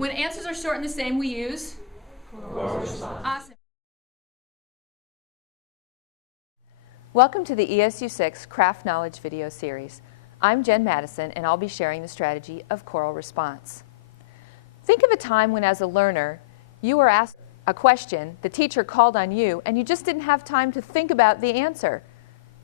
When answers are short and the same, we use choral response. Awesome. Welcome to the ESU6 Craft Knowledge video series. I'm Jen Madison, and I'll be sharing the strategy of choral response. Think of a time when, as a learner, you were asked a question, the teacher called on you, and you just didn't have time to think about the answer.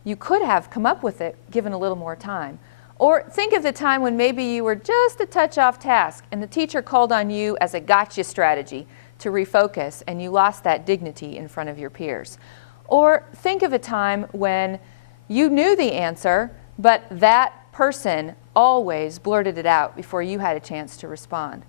You could have come up with it given a little more time. Or think of the time when maybe you were just a touch off task and the teacher called on you as a gotcha strategy to refocus and you lost that dignity in front of your peers. Or think of a time when you knew the answer, but that person always blurted it out before you had a chance to respond.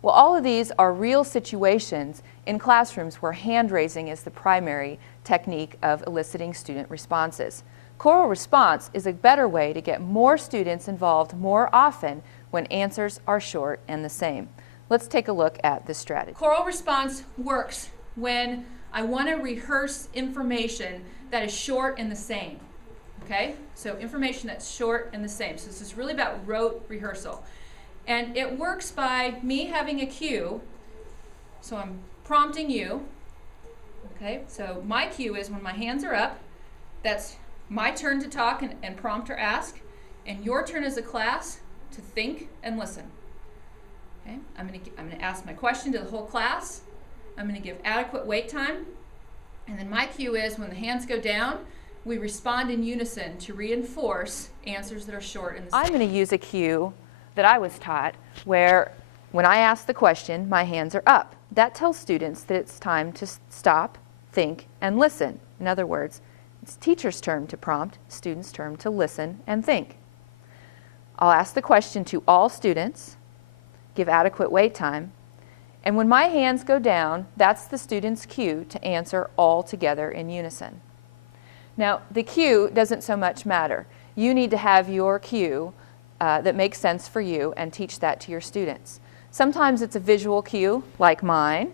Well, all of these are real situations in classrooms where hand raising is the primary technique of eliciting student responses. Choral response is a better way to get more students involved more often when answers are short and the same. Let's take a look at this strategy. Choral response works when I want to rehearse information that is short and the same. Okay? So information that's short and the same. So this is really about rote rehearsal. And it works by me having a cue. So I'm prompting you. Okay? So my cue is when my hands are up, that's my turn to talk and prompt or ask, and your turn as a class to think and listen. Okay? I'm going to ask my question to the whole class. I'm going to give adequate wait time. And then my cue is when the hands go down, we respond in unison to reinforce answers that are short and the same. I'm going to use a cue that I was taught where when I ask the question, my hands are up. That tells students that it's time to stop, think, and listen. In other words, it's teacher's turn to prompt, students' turn to listen and think. I'll ask the question to all students, give adequate wait time, and when my hands go down, that's the student's cue to answer all together in unison. Now, the cue doesn't so much matter. You need to have your cue that makes sense for you and teach that to your students. Sometimes it's a visual cue, like mine.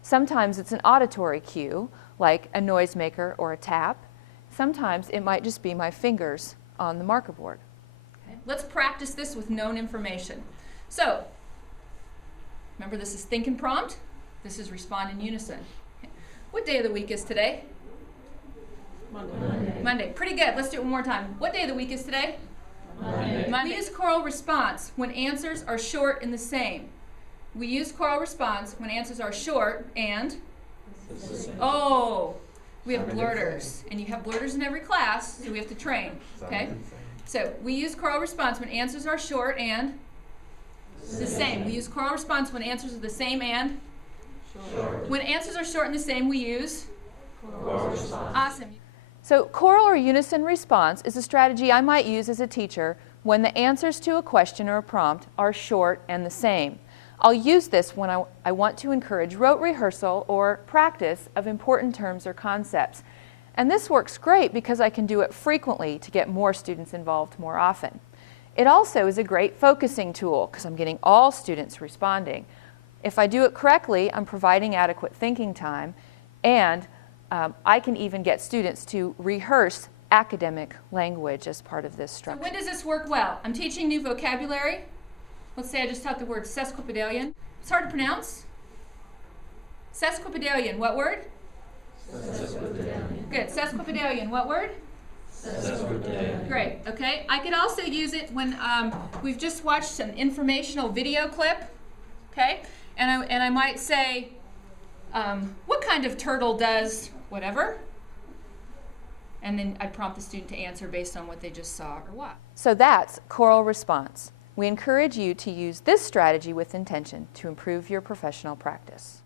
Sometimes it's an auditory cue, like a noisemaker or a tap. Sometimes it might just be my fingers on the marker board. Okay. Let's practice this with known information. So, remember this is think and prompt. This is respond in unison. Okay. What day of the week is today? Monday. Monday. Pretty good. Let's do it one more time. What day of the week is today? Monday. We use choral response when answers are short and the same. We use choral response when answers are short and we have blurters, and you have blurters in every class, so we have to train, okay? So we use choral response when answers are short and the same. We use choral response when answers are the same and short. When answers are short and the same, we use choral response. Awesome. So choral or unison response is a strategy I might use as a teacher when the answers to a question or a prompt are short and the same. I'll use this when I want to encourage rote rehearsal or practice of important terms or concepts. And this works great because I can do it frequently to get more students involved more often. It also is a great focusing tool because I'm getting all students responding. If I do it correctly, I'm providing adequate thinking time, and I can even get students to rehearse academic language as part of this structure. So when does this work well? I'm teaching new vocabulary. Let's say I just taught the word sesquipedalian. It's hard to pronounce. Sesquipedalian, what word? Sesquipedalian. Good. Sesquipedalian, what word? Sesquipedalian. Great. Okay. I could also use it when we've just watched an informational video clip. Okay. And I might say, what kind of turtle does whatever? And then I'd prompt the student to answer based on what they just saw or what. So that's choral response. We encourage you to use this strategy with intention to improve your professional practice.